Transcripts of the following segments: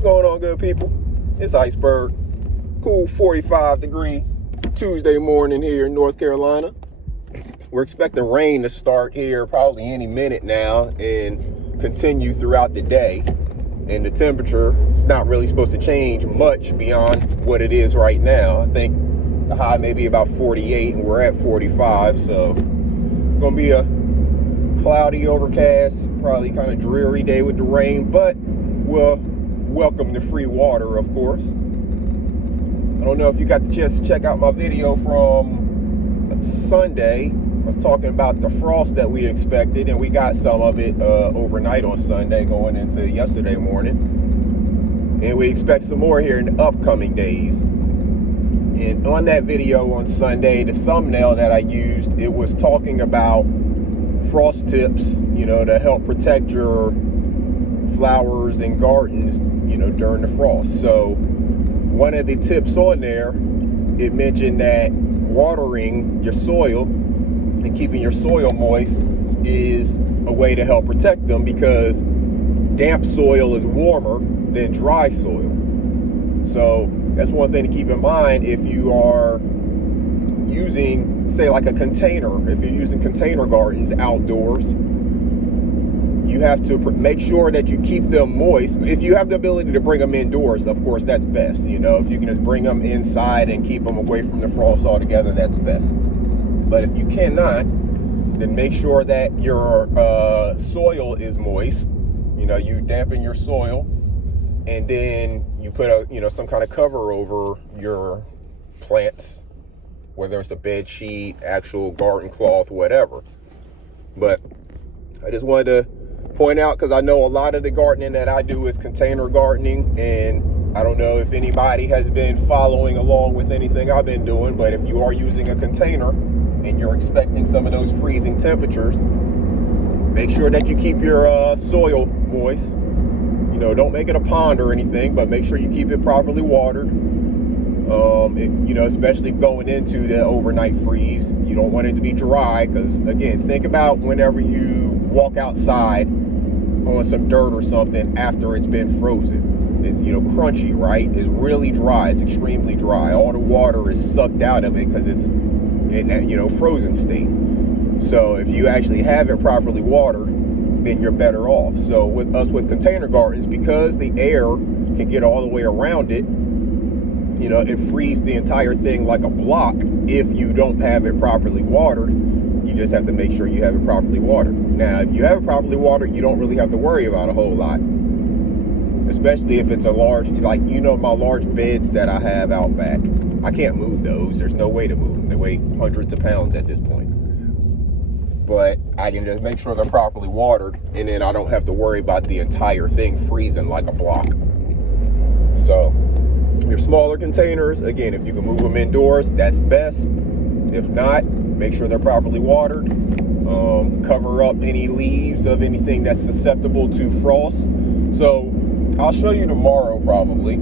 What's going on, good people? It's Iceberg. Cool 45-degree Tuesday morning here in North Carolina. We're expecting rain to start here probably any minute now and continue throughout the day. And the temperature is not really supposed to change much beyond what it is right now. I think the high may be about 48 and we're at 45. So it's going to be a cloudy, overcast, probably kind of dreary day with the rain, but we'll welcome the free water, of course. I don't know if you got the chance to check out my video from Sunday. I was talking about the frost that we expected, and we got some of it overnight on Sunday going into yesterday morning. And we expect some more here in the upcoming days. And on that video on Sunday, the thumbnail that I used, it was talking about frost tips, to help protect your flowers and gardens, during the frost. So one of the tips on there, it mentioned that watering your soil and keeping your soil moist is a way to help protect them, because damp soil is warmer than dry soil. So that's one thing to keep in mind if you are using, say, like a container. If you're using container gardens outdoors, you have to make sure that you keep them moist. If you have the ability to bring them indoors, of course, that's best. If you can just bring them inside and keep them away from the frost altogether, that's best. But if you cannot, then make sure that your soil is moist. You dampen your soil, and then you put some kind of cover over your plants, whether it's a bed sheet, actual garden cloth, whatever. But I just wanted to point out, because I know a lot of the gardening that I do is container gardening, and I don't know if anybody has been following along with anything I've been doing, but if you are using a container and you're expecting some of those freezing temperatures, make sure that you keep your soil moist. Don't make it a pond or anything, but make sure you keep it properly watered. Especially going into the overnight freeze, you don't want it to be dry, because again, think about whenever you walk outside on some dirt or something after it's been frozen. It's crunchy, right? It's really dry. It's extremely dry. All the water is sucked out of it because it's in that frozen state. So if you actually have it properly watered, then you're better off. So with container gardens, because the air can get all the way around it, it freezes the entire thing like a block. If you don't have it properly watered, you just have to make sure you have it properly watered. Now, if you have it properly watered, you don't really have to worry about a whole lot. Especially if it's a large, my large beds that I have out back. I can't move those. There's no way to move them. They weigh hundreds of pounds at this point. But I can just make sure they're properly watered, and then I don't have to worry about the entire thing freezing like a block. So your smaller containers, again, if you can move them indoors, that's best. If not, make sure they're properly watered. Cover up any leaves of anything that's susceptible to frost. So I'll show you tomorrow probably.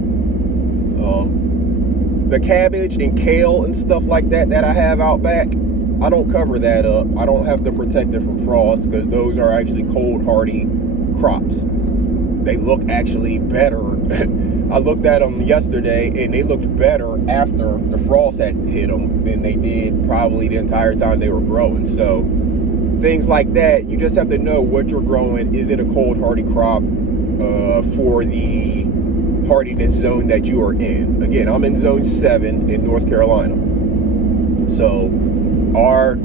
The cabbage and kale and stuff like that I have out back, I don't cover that up. I don't have to protect it from frost, because those are actually cold hardy crops. They look actually better. I looked at them yesterday, and they looked better after the frost had hit them than they did probably the entire time they were growing. So things like that, you just have to know what you're growing. Is it a cold hardy crop for the hardiness zone that you are in? Again, I'm in zone 7 in North Carolina. So our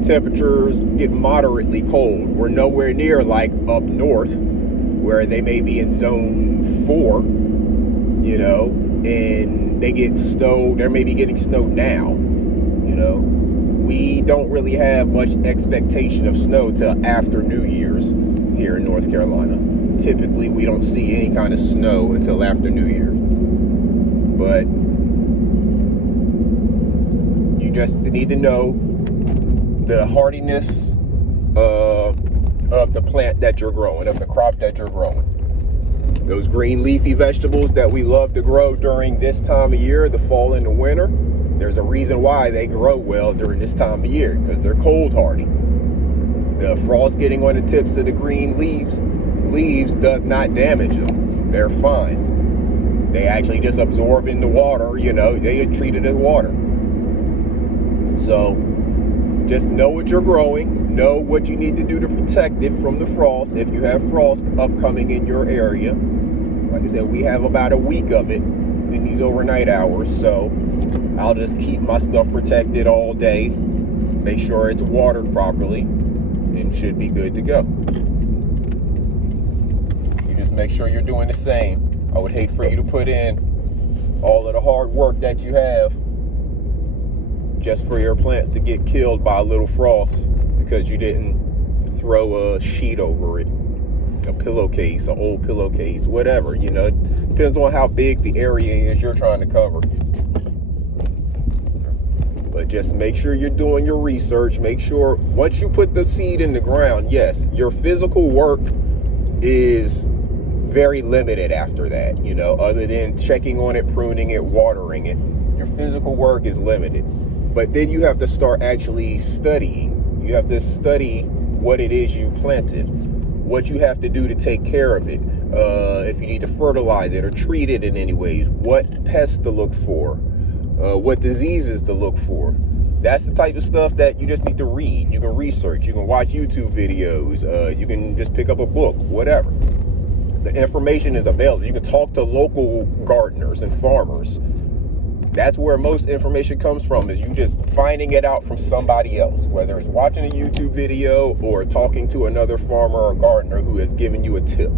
temperatures get moderately cold. We're nowhere near like up north where they may be in zone 4, and they get snow. They're maybe getting snow now. We don't really have much expectation of snow till after New Year's here in North Carolina. Typically, we don't see any kind of snow until after New Year's. But you just need to know the hardiness of the plant that you're growing, of the crop that you're growing. Those green leafy vegetables that we love to grow during this time of year, the fall and the winter, there's a reason why they grow well during this time of year, because they're cold hardy. The frost getting on the tips of the green leaves does not damage them. They're fine. They actually just absorb in the water, you know, they treat it as water. So just know what you're growing, know what you need to do to protect it from the frost if you have frost upcoming in your area. Like I said, we have about a week of it in these overnight hours, so I'll just keep my stuff protected all day, make sure it's watered properly, and should be good to go. You just make sure you're doing the same. I would hate for you to put in all of the hard work that you have just for your plants to get killed by a little frost because you didn't throw a sheet over it, a pillowcase, an old pillowcase, whatever, you know. It depends on how big the area is you're trying to cover. But just make sure you're doing your research. Make sure once you put the seed in the ground, yes, your physical work is very limited after that, you know, other than checking on it, pruning it, watering it. Your physical work is limited. But then you have to start actually studying. You have to study what it is you planted, what you have to do to take care of it, if you need to fertilize it or treat it in any ways, what pests to look for, what diseases to look for. That's the type of stuff that you just need to read. You can research, you can watch YouTube videos, you can just pick up a book, whatever. The information is available. You can talk to local gardeners and farmers. That's where most information comes from, is you just finding it out from somebody else, whether it's watching a YouTube video or talking to another farmer or gardener who has given you a tip.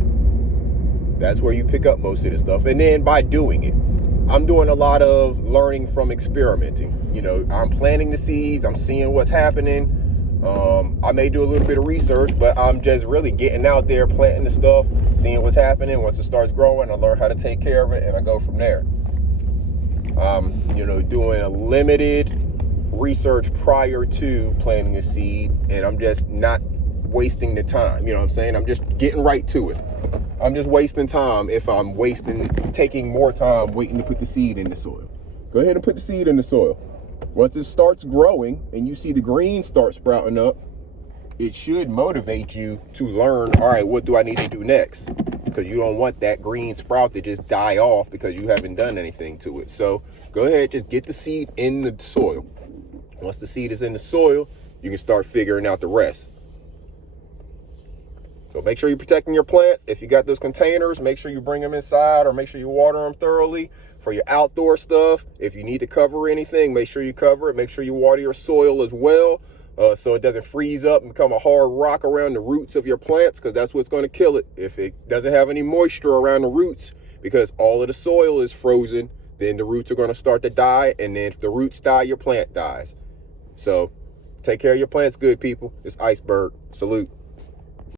That's where you pick up most of this stuff. And then by doing it, I'm doing a lot of learning from experimenting. You know, I'm planting the seeds, I'm seeing what's happening. I may do a little bit of research, but I'm just really getting out there, planting the stuff, seeing what's happening. Once it starts growing, I learn how to take care of it, and I go from there. You know, doing a limited research prior to planting a seed, and I'm just not wasting the time. You know what I'm saying? I'm just getting right to it. I'm just wasting time if I'm taking more time waiting to put the seed in the soil. Go ahead and put the seed in the soil. Once it starts growing and you see the green start sprouting up, it should motivate you to learn, all right, what do I need to do next? Because you don't want that green sprout to just die off because you haven't done anything to it. So go ahead, just get the seed in the soil. Once the seed is in the soil, you can start figuring out the rest. So make sure you're protecting your plants. If you got those containers, make sure you bring them inside, or make sure you water them thoroughly. For your outdoor stuff, if you need to cover anything, make sure you cover it. Make sure you water your soil as well, so it doesn't freeze up and become a hard rock around the roots of your plants, because that's what's going to kill it. If it doesn't have any moisture around the roots, because all of the soil is frozen, then the roots are going to start to die, and then if the roots die, your plant dies. So take care of your plants, good people. It's Iceberg. Salute.